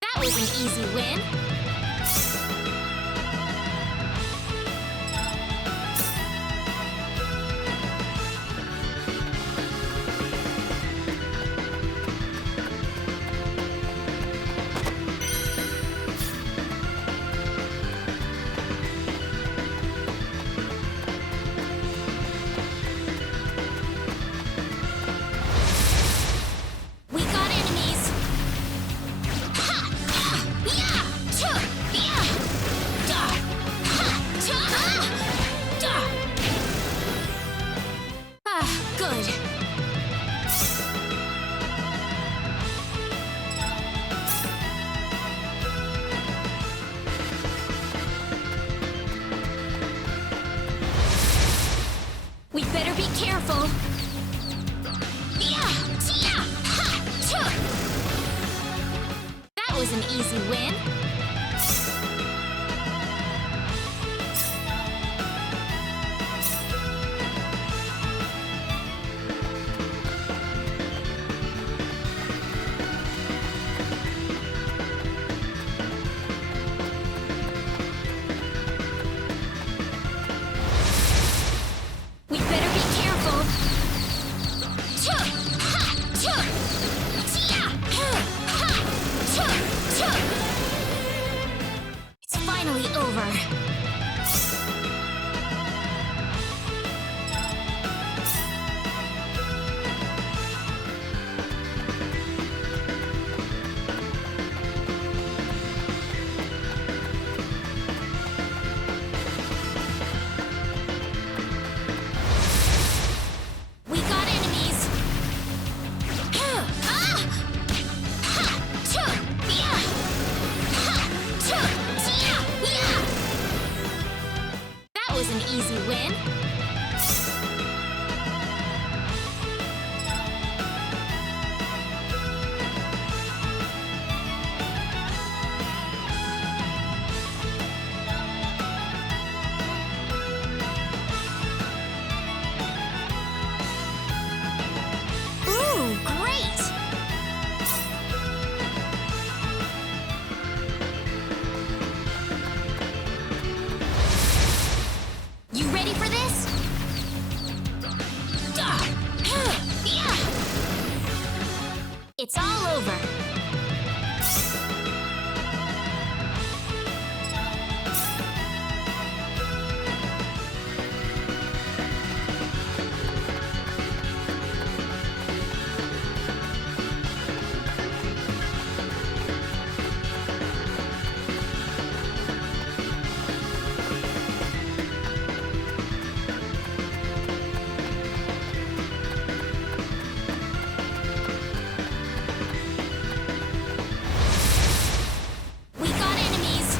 That was an easy win. We got enemies. Good. We better be careful. That was an easy win. We better be careful. It's finally over. We got enemies. That was an easy win. Ooh, great! You ready for this? It's all over. We got enemies.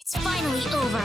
It's finally over.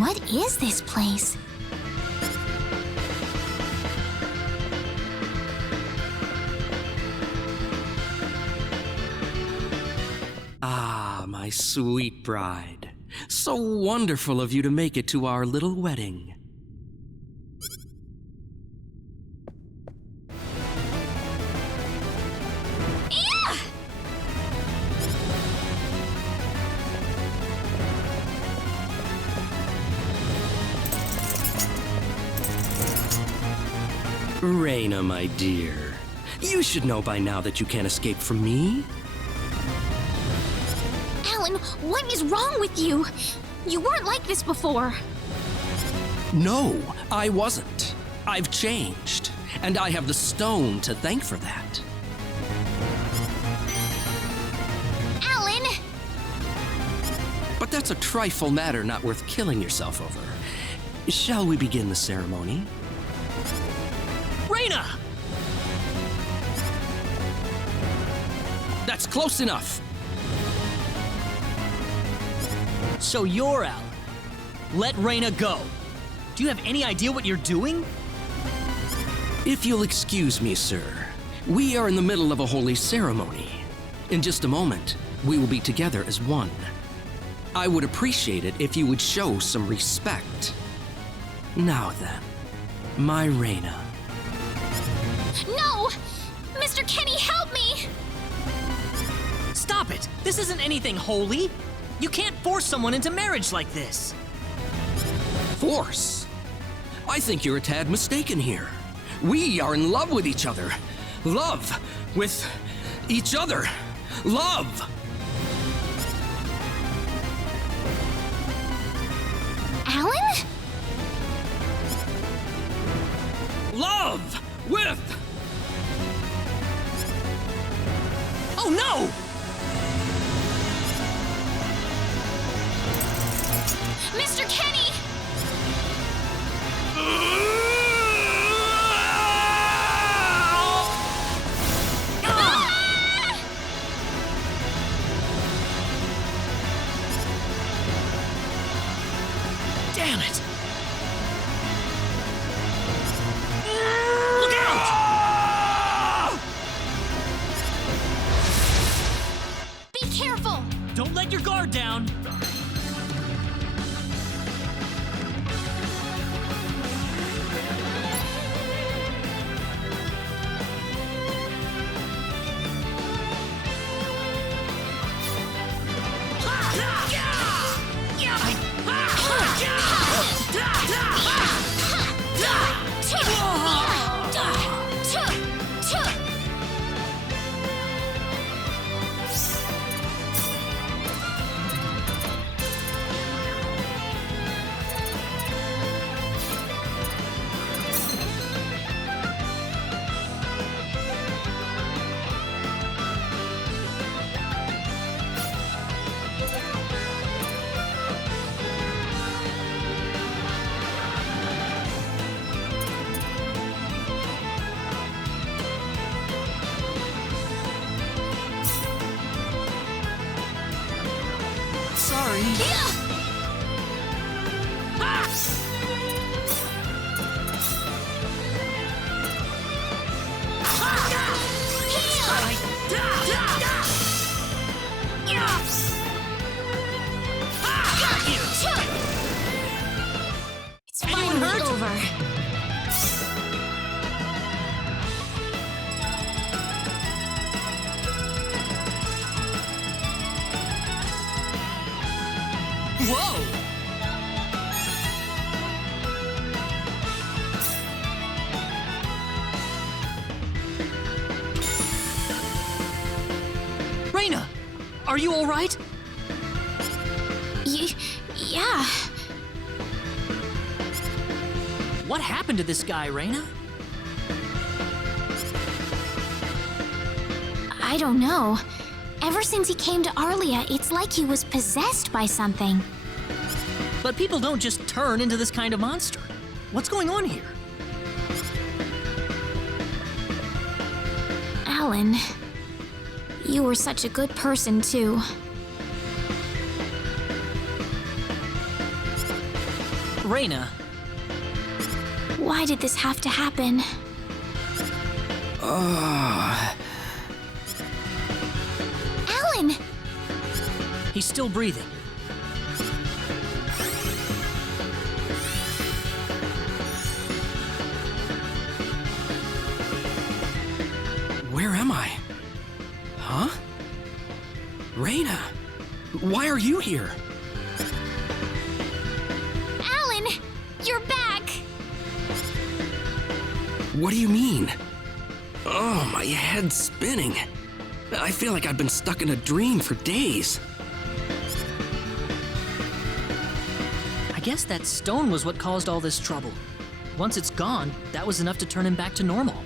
What is this place? Ah, my sweet bride. So wonderful of you to make it to our little wedding. Reina, my dear. You should know by now that you can't escape from me. Alan, what is wrong with you? You weren't like this before. No, I wasn't. I've changed, and I have the stone to thank for that. Alan! But that's a trifle matter not worth killing yourself over. Shall we begin the ceremony? Reina! That's close enough. So you're out. Let Reina go. Do you have any idea what you're doing? If you'll excuse me, sir, we are in the middle of a holy ceremony. In just a moment, we will be together as one. I would appreciate it if you would show some respect. Now then, my Reina. No! Mr. Kenny, help me! Stop it! This isn't anything holy. You can't force someone into marriage like this. Force? I think you're a tad mistaken here. We are in love with each other. Love with each other. Love! Alan? Love with... Oh no! Mr. Kenny! Damn it! Look out! Be careful! Don't let your guard down. Sorry. It's finally over. Whoa! Reina, are you all right? Yeah. What happened to this guy, Reina? I don't know. Ever since he came to Arlia, it's like he was possessed by something. But people don't just turn into this kind of monster. What's going on here? Alan, you were such a good person, too. Reina, Why did this have to happen? Alan! he's still breathing. Where am I? Huh? Reina, why are you here? Alan! You're back! What do you mean? Oh, my head's spinning. I feel like I've been stuck in a dream for days. I guess that stone was what caused all this trouble. Once it's gone, that was enough to turn him back to normal.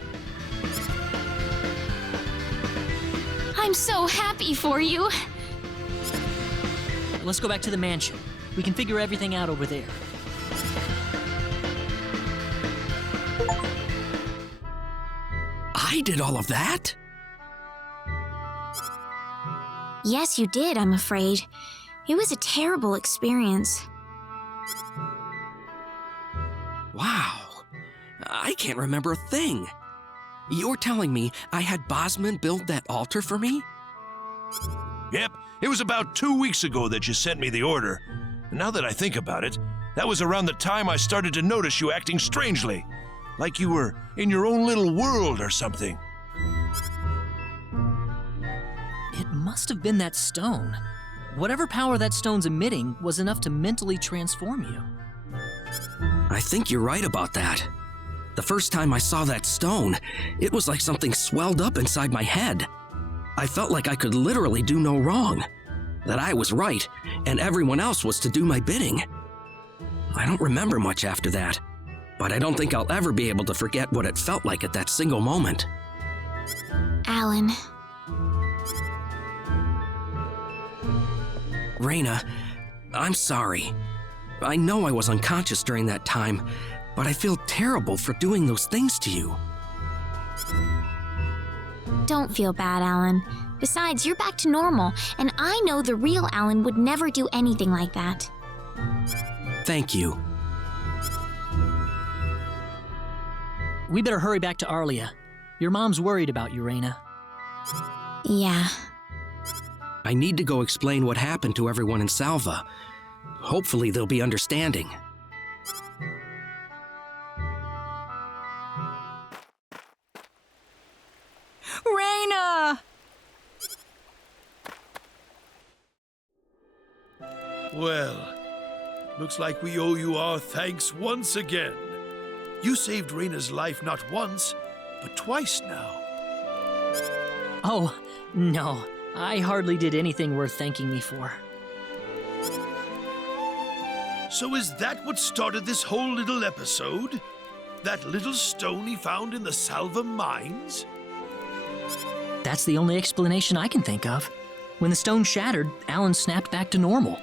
I'm so happy for you. Let's go back to the mansion. We can figure everything out over there. I did all of that? Yes, you did, I'm afraid. It was a terrible experience. Wow. I can't remember a thing. You're telling me I had Bosman build that altar for me? Yep, it was about 2 weeks ago that you sent me the order. And now that I think about it, that was around the time I started to notice you acting strangely. Like you were in your own little world or something. It must have been that stone. Whatever power that stone's emitting was enough to mentally transform you. I think you're right about that. The first time I saw that stone, it was like something swelled up inside my head. I felt like I could literally do no wrong, that I was right, and everyone else was to do my bidding. I don't remember much after that, but I don't think I'll ever be able to forget what it felt like at that single moment. Alan, Reina, I'm sorry. I know I was unconscious during that time, but I feel terrible for doing those things to you. don't feel bad, Alan. Besides, you're back to normal, and I know the real Alan would never do anything like that. Thank you. We better hurry back to Arlia. Your mom's worried about you, Reina. Yeah. I need to go explain what happened to everyone in Salva. Hopefully they'll be understanding. Reina! Well, looks like we owe you our thanks once again. You saved Reina's life not once, but twice now. Oh, no. I hardly did anything worth thanking me for. So is that what started this whole little episode? That little stone he found in the Salva mines? That's the only explanation I can think of. When the stone shattered, Alan snapped back to normal.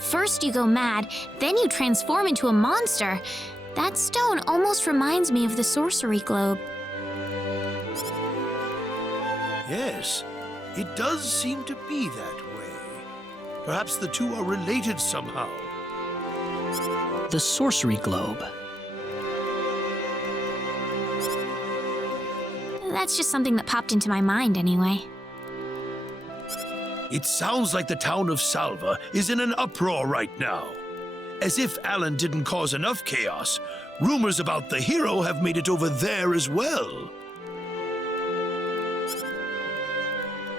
First you go mad, then you transform into a monster. That stone almost reminds me of the sorcery globe. Yes, it does seem to be that way. Perhaps the two are related somehow. The sorcery globe. That's just something that popped into my mind anyway. It sounds like the town of Salva is in an uproar right now. As if Alan didn't cause enough chaos, rumors about the hero have made it over there as well.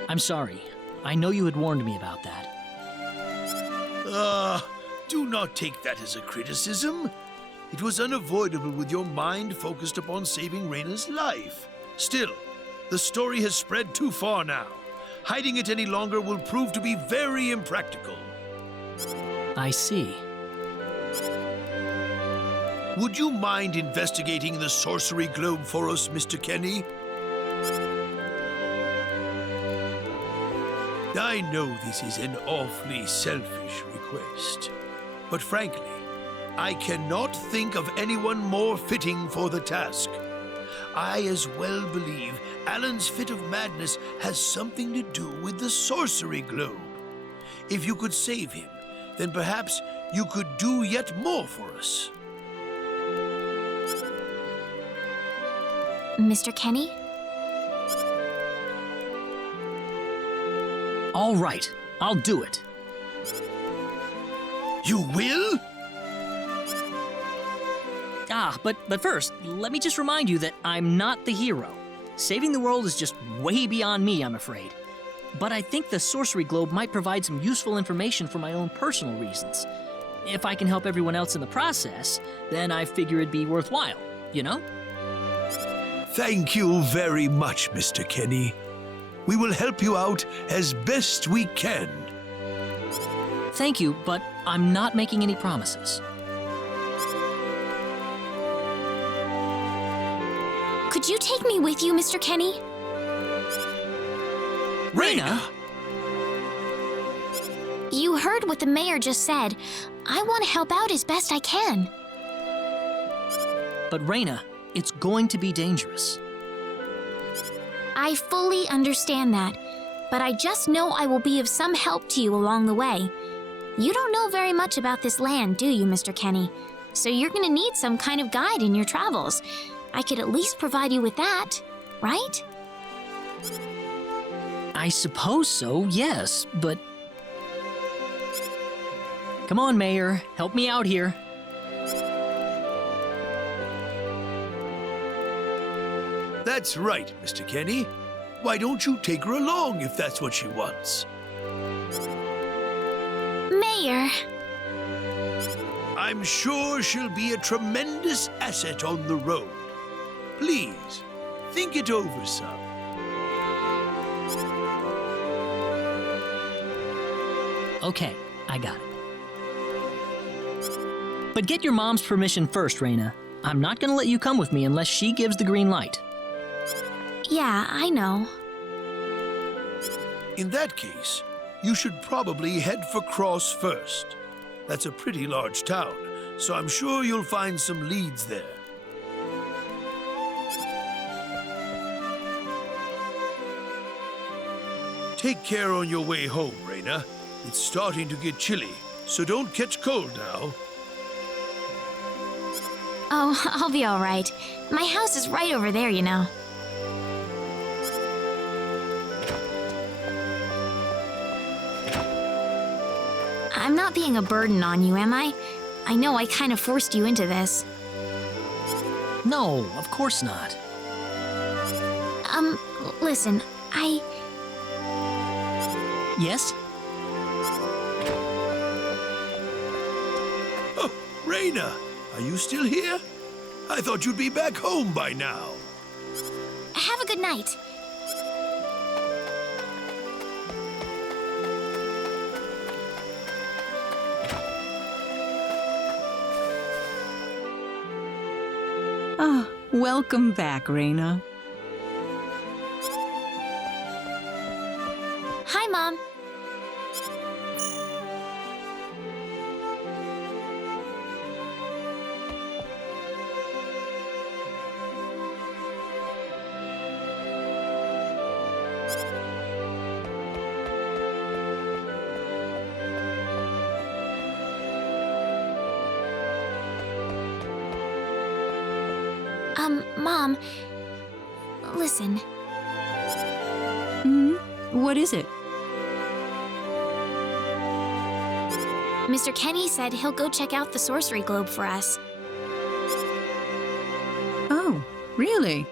I'm sorry. I know you had warned me about that. Do not take that as a criticism. It was unavoidable with your mind focused upon saving Reina's life. Still, the story has spread too far now. Hiding it any longer will prove to be very impractical. I see. Would you mind investigating the sorcery globe for us, Mr. Kenny? I know this is an awfully selfish request, but frankly, I cannot think of anyone more fitting for the task. I as well believe Alan's fit of madness has something to do with the sorcery globe. If you could save him, then perhaps you could do yet more for us. Mr. Kenny? All right, I'll do it. You will? But first, let me just remind you that I'm not the hero. Saving the world is just way beyond me, I'm afraid. But I think the sorcery globe might provide some useful information for my own personal reasons. If I can help everyone else in the process, then I figure it'd be worthwhile, you know? Thank you very much, Mr. Kenny. We will help you out as best we can. Thank you, but I'm not making any promises. Could you take me with you, Mr. Kenny? Raina! You heard what the mayor just said. I want to help out as best I can. But Raina, it's going to be dangerous. I fully understand that, but I just know I will be of some help to you along the way. You don't know very much about this land, do you, Mr. Kenny? So you're gonna need some kind of guide in your travels. I could at least provide you with that, right? I suppose so, yes, but... Come on, Mayor, help me out here. That's right, Mr. Kenny. Why don't you take her along if that's what she wants? Mayor, I'm sure she'll be a tremendous asset on the road. Please, think it over some. Okay, I got it. But get your mom's permission first, Raina. I'm not gonna let you come with me unless she gives the green light. yeah, I know. In that case, you should probably head for Cross first. That's a pretty large town, so I'm sure you'll find some leads there. Take care on your way home, Raina. It's starting to get chilly, so don't catch cold now. Oh, I'll be all right. My house is right over there, you know. I'm not being a burden on you, am I? I know I kind of forced you into this. No, of course not. Listen, Yes? Oh, Raina, are you still here? I thought you'd be back home by now. Have a good night. Ah, welcome back, Raina. Hi, Mom. Mom, listen. What is it? Mr. Kenny said he'll go check out the sorcery globe for us. Oh, really?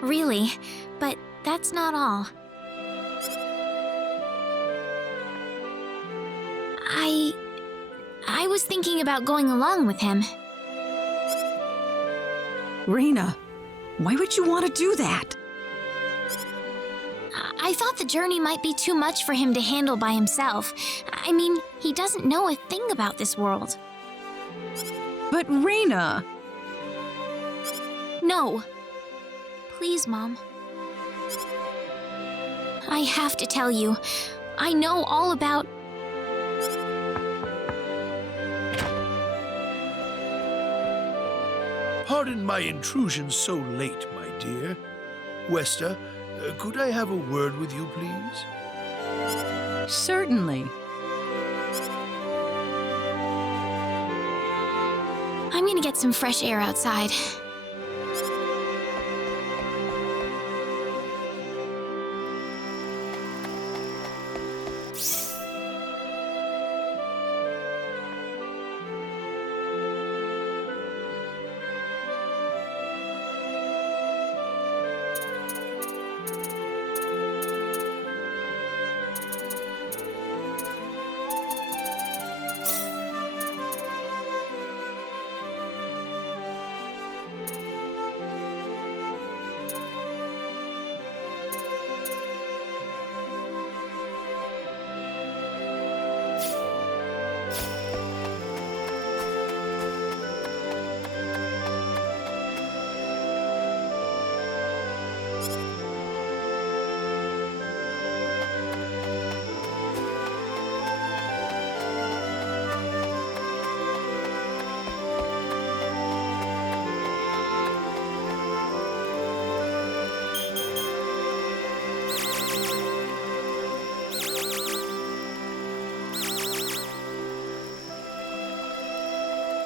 Really, but that's not all. I was thinking about going along with him. Raina, why would you want to do that? I thought the journey might be too much for him to handle by himself. I mean, he doesn't know a thing about this world. But Raina... No. Please, Mom. I have to tell you, I know all about... Pardon my intrusion so late, my dear. Westa, could I have a word with you, please? Certainly. I'm gonna get some fresh air outside.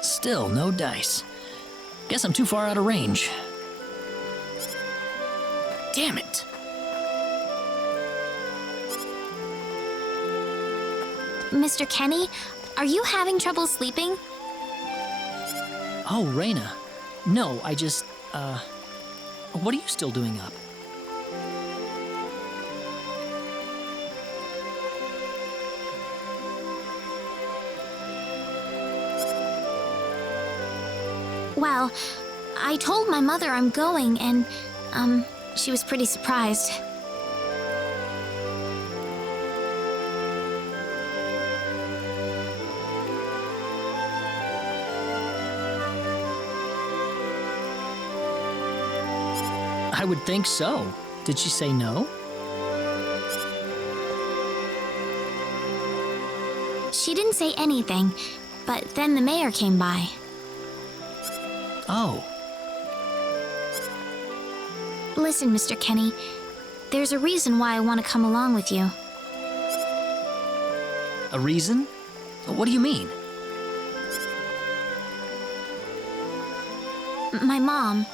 Still no dice. Guess I'm too far out of range. Damn it. Mr. Kenny, are you having trouble sleeping? Oh, Raina. No, I just, what are you still doing up? Well, I told my mother I'm going, and, she was pretty surprised. I would think so. Did she say no? She didn't say anything, but then the mayor came by. Oh. Listen, Mr. Kenny, there's a reason why I want to come along with you. A reason? What do you mean? My mom,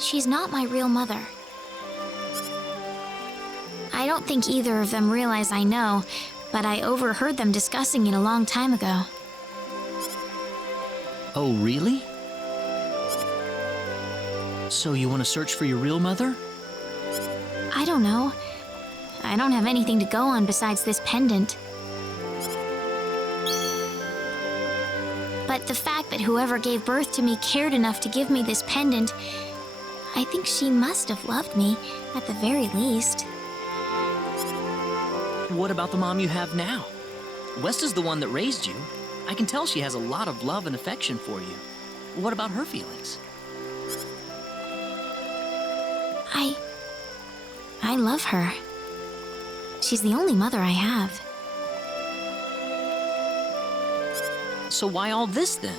she's not my real mother. I don't think either of them realize I know, but I overheard them discussing it a long time ago. Oh, really? So you want to search for your real mother? I don't know. I don't have anything to go on besides this pendant. But the fact that whoever gave birth to me cared enough to give me this pendant, I think she must have loved me, at the very least. What about the mom you have now? Westa's the one that raised you. I can tell she has a lot of love and affection for you. What about her feelings? I love her. She's the only mother I have. So why all this then?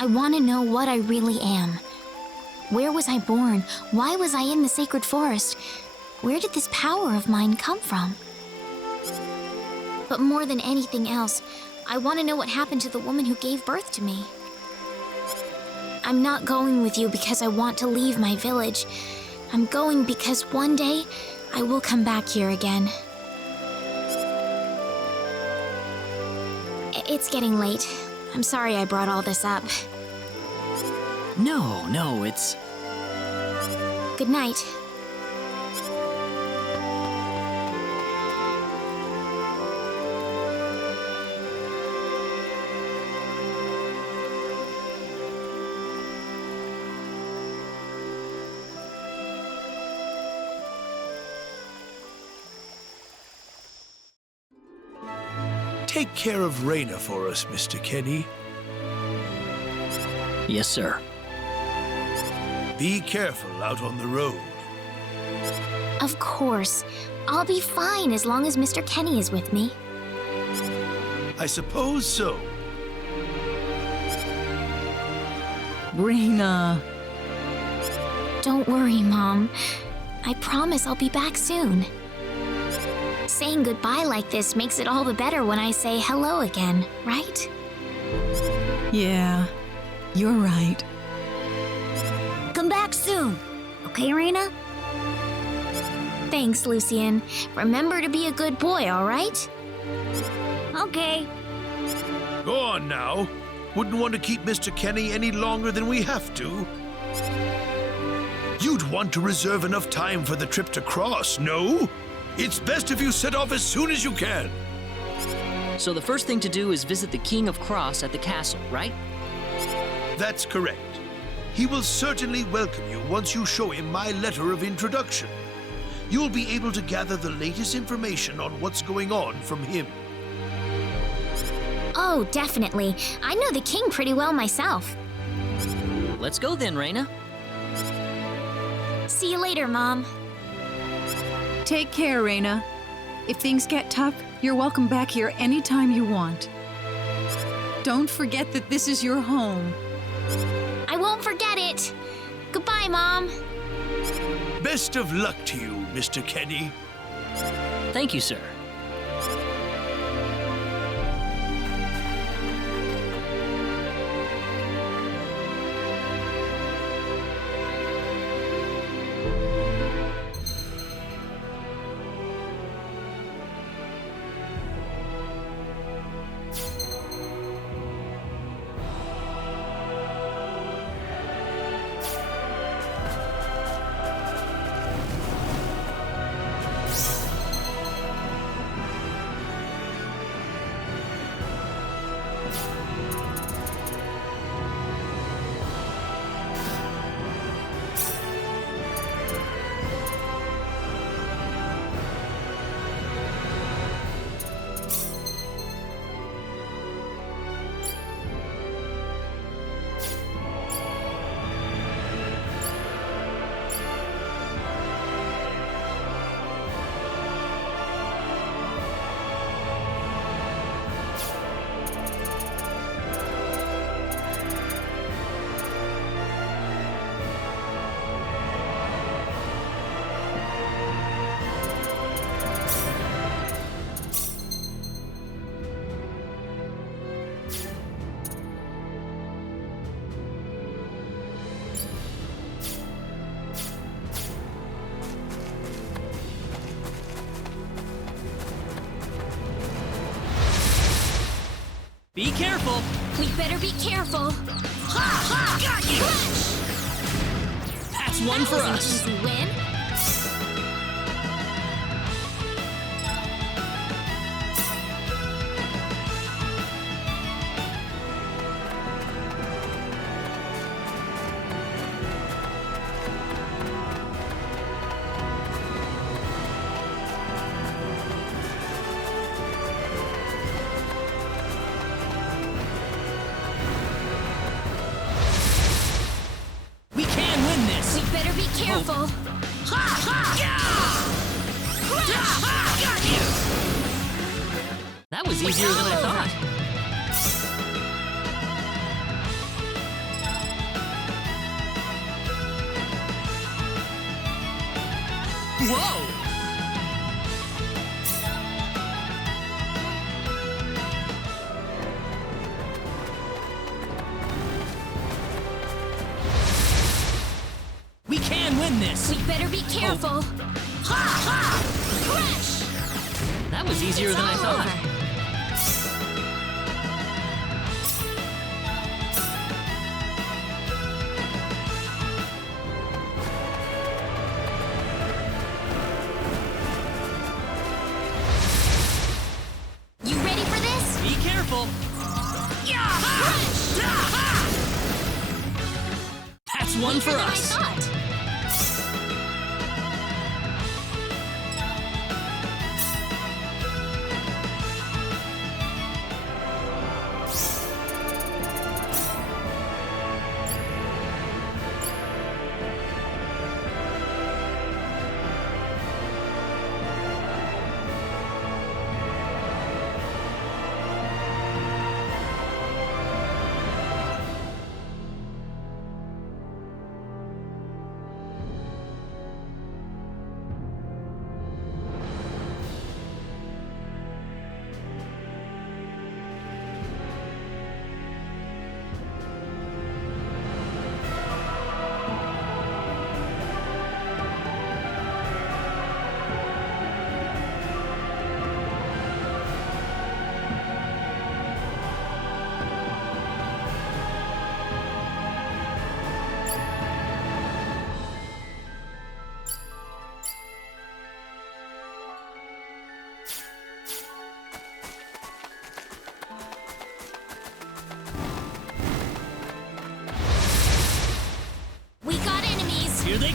I want to know what I really am. Where was I born? Why was I in the sacred forest? Where did this power of mine come from? But more than anything else, I want to know what happened to the woman who gave birth to me. I'm not going with you because I want to leave my village. I'm going because one day I will come back here again. It's getting late. I'm sorry I brought all this up. No, it's... Good night. Take care of Raina for us, Mr. Kenny. Yes, sir. Be careful out on the road. Of course. I'll be fine as long as Mr. Kenny is with me. I suppose so. Reina. Don't worry, Mom. I promise I'll be back soon. Saying goodbye like this makes it all the better when I say hello again, right? Yeah, you're right. Come back soon. Okay, Reina? Thanks, Lucian. Remember to be a good boy, all right? Okay. Go on now. Wouldn't want to keep Mr. Kenny any longer than we have to. You'd want to reserve enough time for the trip to Cross, no? It's best if you set off as soon as you can. So the first thing to do is visit the King of Cross at the castle, right? That's correct. He will certainly welcome you once you show him my letter of introduction. You'll be able to gather the latest information on what's going on from him. Oh, definitely. I know the king pretty well myself. Let's go then, Reina. See you later, Mom. Take care, Reina. If things get tough, you're welcome back here anytime you want. Don't forget that this is your home. I won't forget it. Goodbye, Mom. Best of luck to you, Mr. Kenny. Thank you, sir. Be careful! We better be careful. Got you! That's one for That was us. an easy win. We can win this! We better be careful. Got you! That was easier than I thought. Whoa! We can win this! We better be careful. Crash! That was easier than I All thought. over. You ready for this? Be careful! That's one for Easier than I us. thought.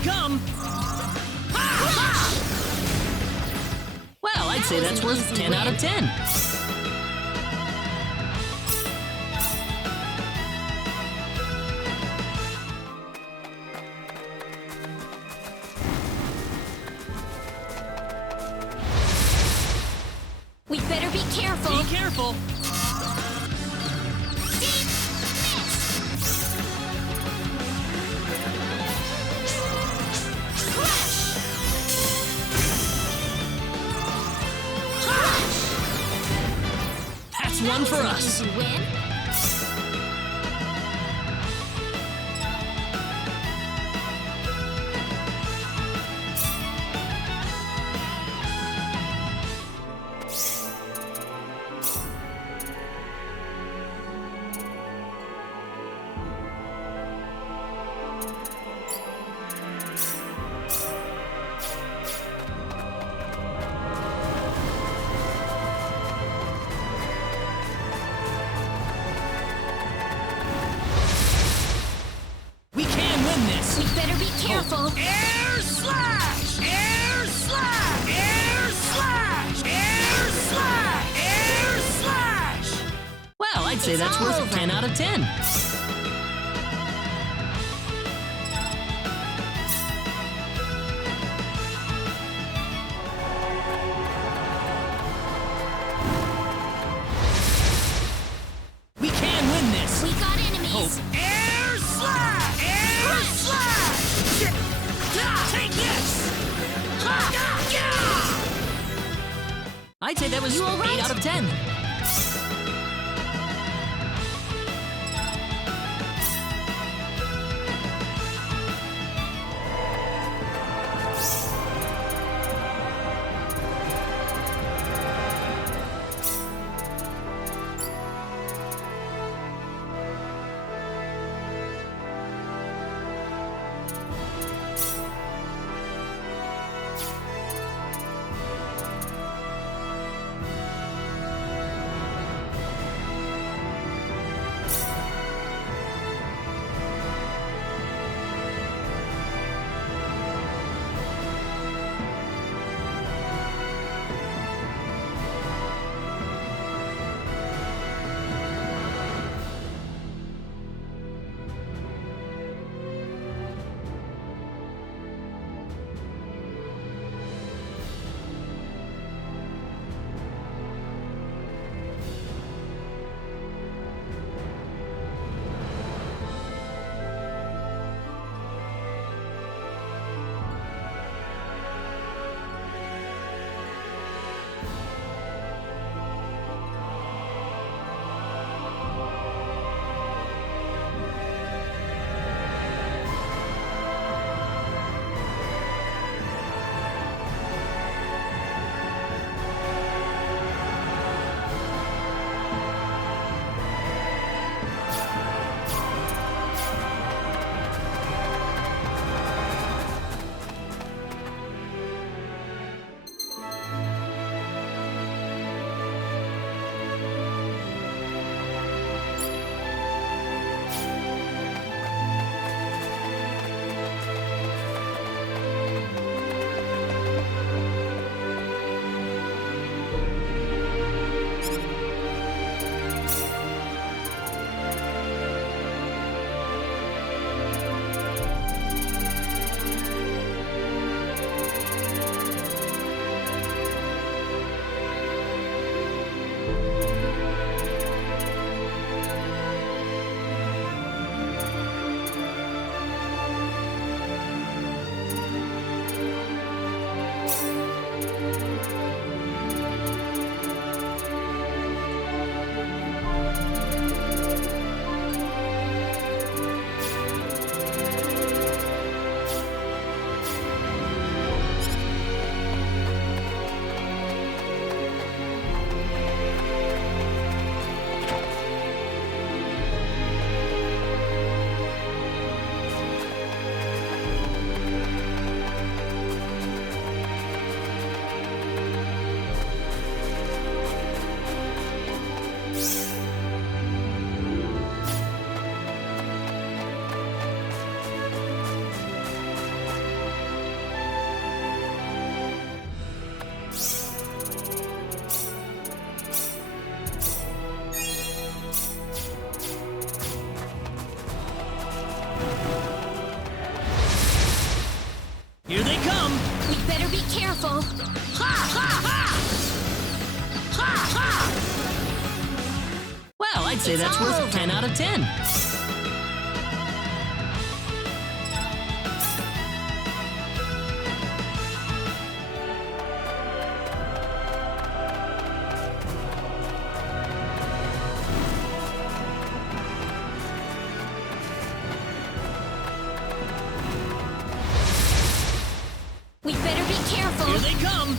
come! Well, I'd say that's worth 10 out of 10. We better be careful. Be careful. That's one for us. Did you win? We can win this. We better be careful. Air slash! Air slash! Air slash! Air slash! Air slash! Well, I'd say It's that's all worth over. 10 out of 10. We can win this. We got enemies. Air slash! Air slash! Take this! I'd say that was You all right? 8 out of 10. Well, I'd say It's that's all worth over. 10 out of 10. We better be careful. Here they come.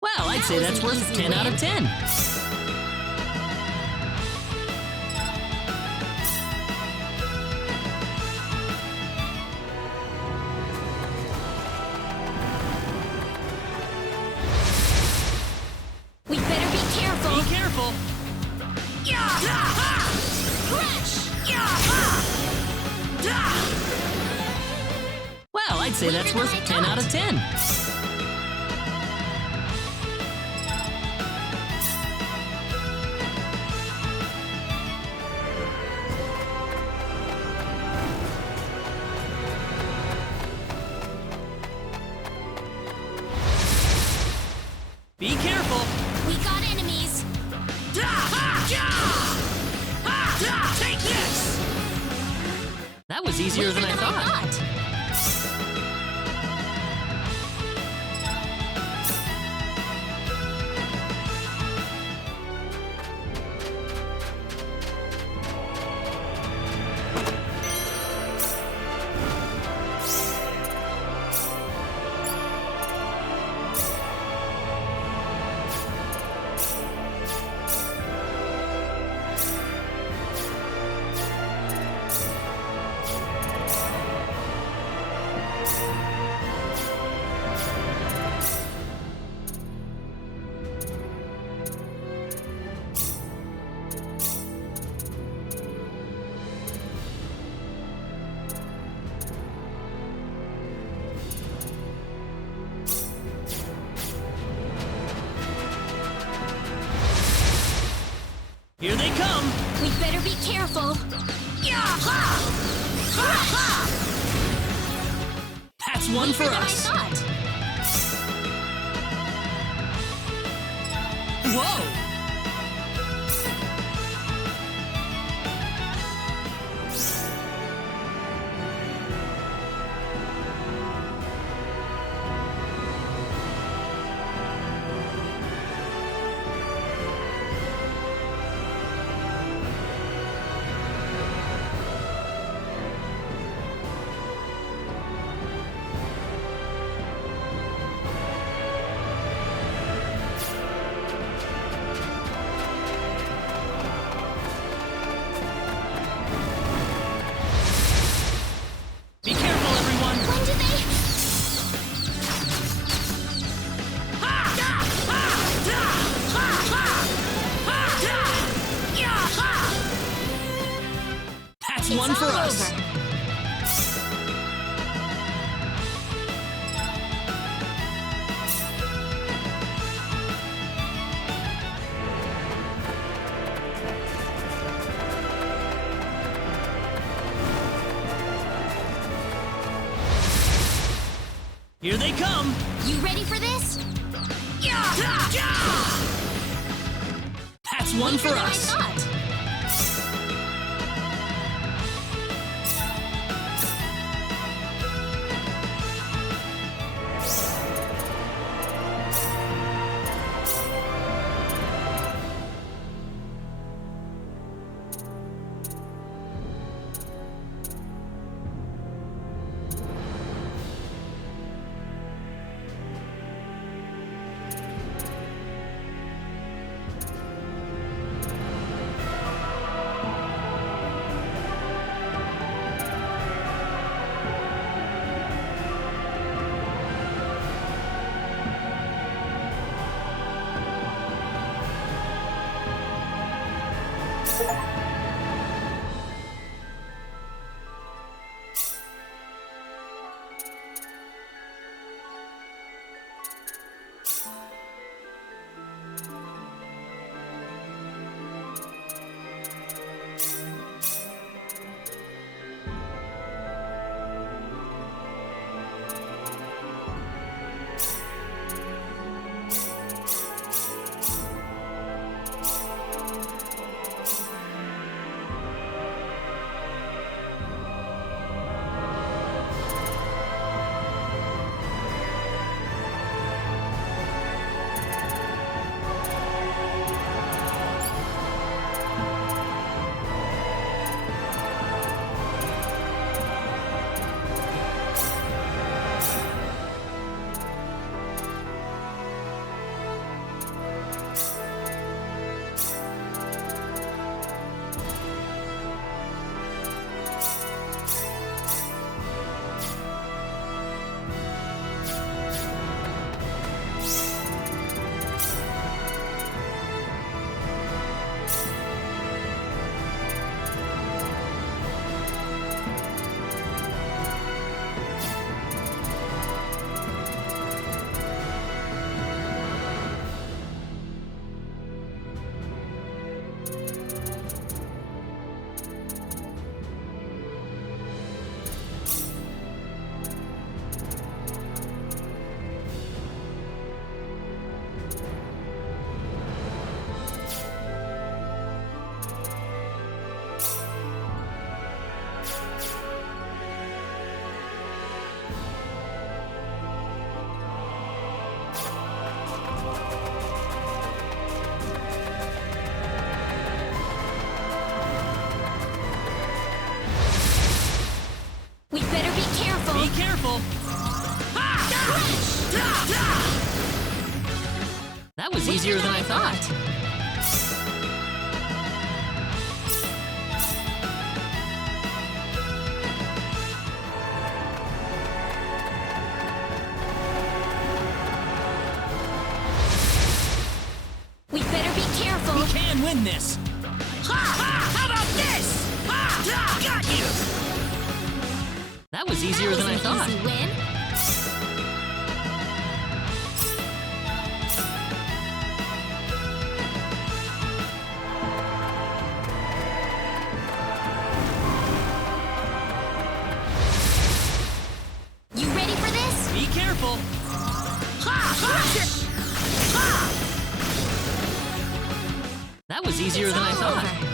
Well, I'd say was that's an worth easy 10 out of win. 10. We better be careful. Be careful. Well, I'd say Way that's than worth I 10 out of thought. 10. Be careful. We got enemies. Take this! That was easier than I thought. Here they come. We better be careful. That's one for Better than I us. thought. Whoa! Be careful, everyone. When do they? That's It's one for all us. over. Here they come. You ready for this? That's one for Better than I us. thought. That was easier than I thought. We better be careful. We can win this. Ha ha! How about this? Ha! Ha! Got you! That was easier than I thought. Easy win. You ready for this? Be careful. Ha! Ha! Ha! That was easier than I All thought. over.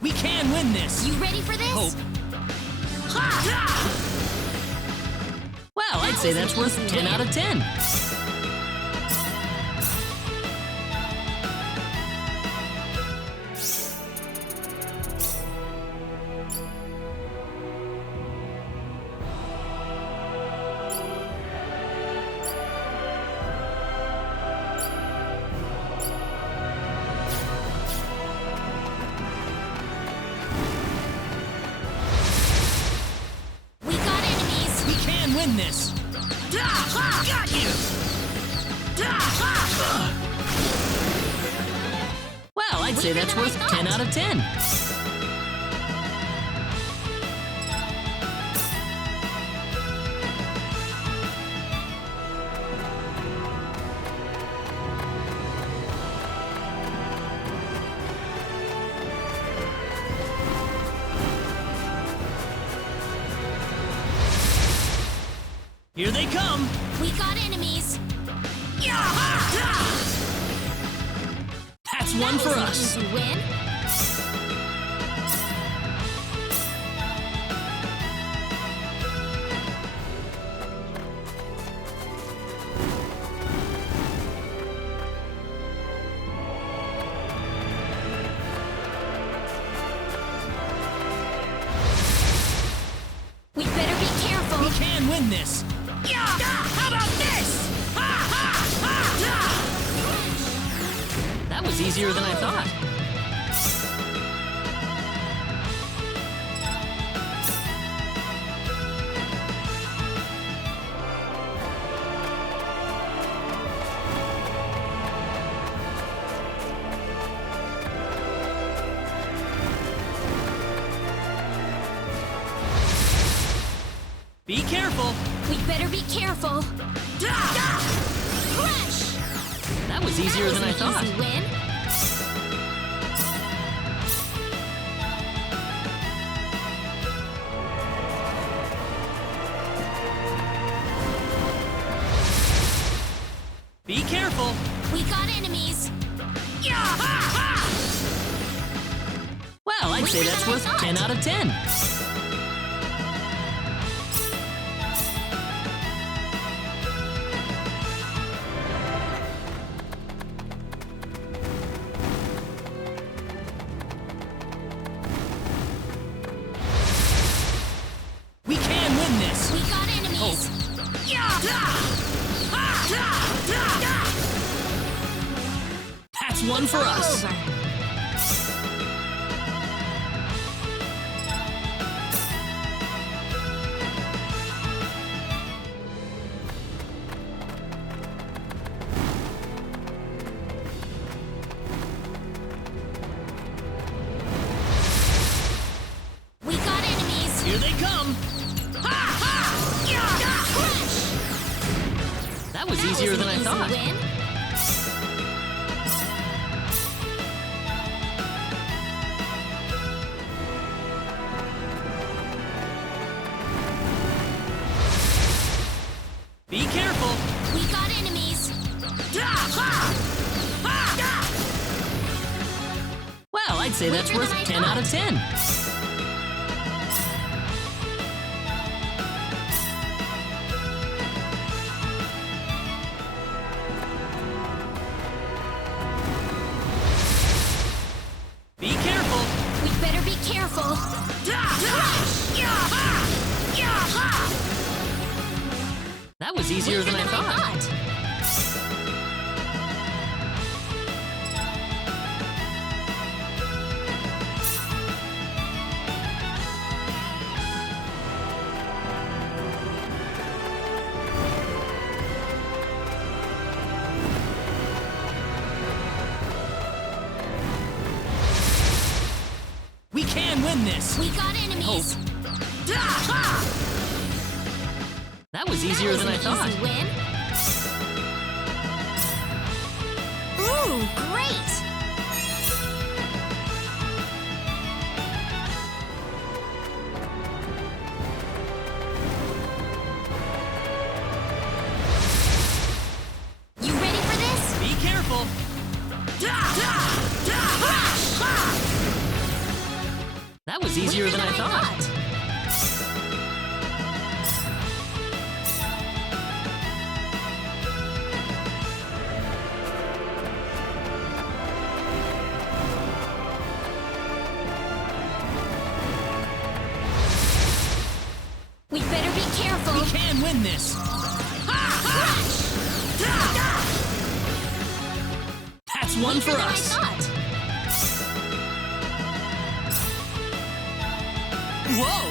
We can win this. You ready for this? Hope. Ha! Ha! Well, I'd say that's worth 10 out of 10. We got enemies. We can win this. Da! Ha! Got you! Da! Ha! Well, I'd say that's worth 10 out of 10. Here they come. We got enemies. That's one for us. Easy win. We better be careful. We can win this. How about this? That was easier than I thought. Be careful. We better be careful. Crush! That was easier than I thought. Easy win. Be careful. We got enemies. Well, I'd say that's worth 10 out of 10. We can win this. We got enemies. That's one for us. Over. We got enemies. Here they come. Crush! That was easier than I Easy thought. win. Be careful. We got enemies. Well, I'd say that's worth 10 out of 10. That was easier than I thought. We can win this! We got enemies. That was easier than I thought. Easy win. Ooh, great! You ready for this? Be careful! That was easier than I thought. We better be careful. We can win this! That's one for Weaker than I us! thought. Whoa!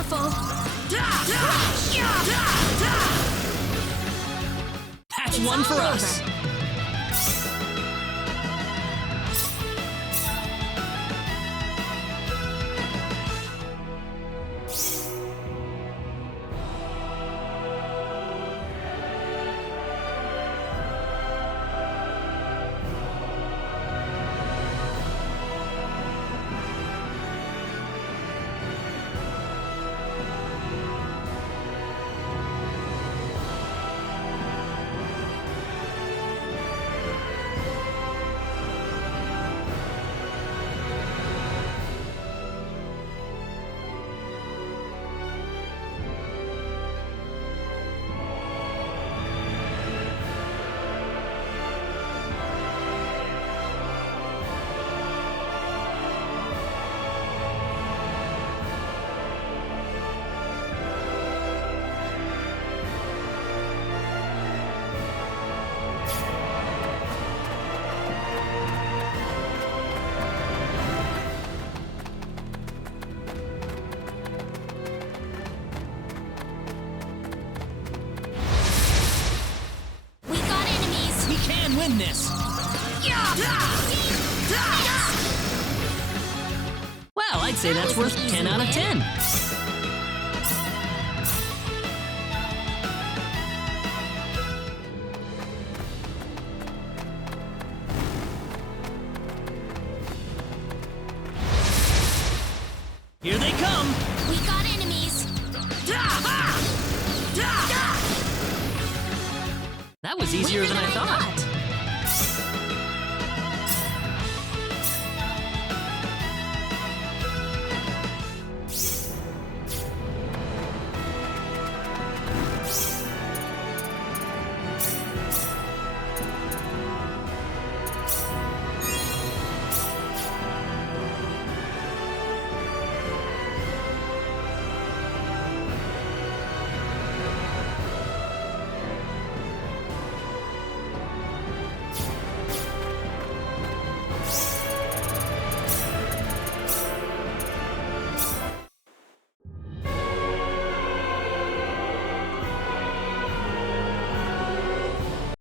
careful. That's It's one for all us. over. We got enemies. We can win this. Well, I'd say that's worth 10 out of 10. Here they come. We got enemies. That was easier than I thought.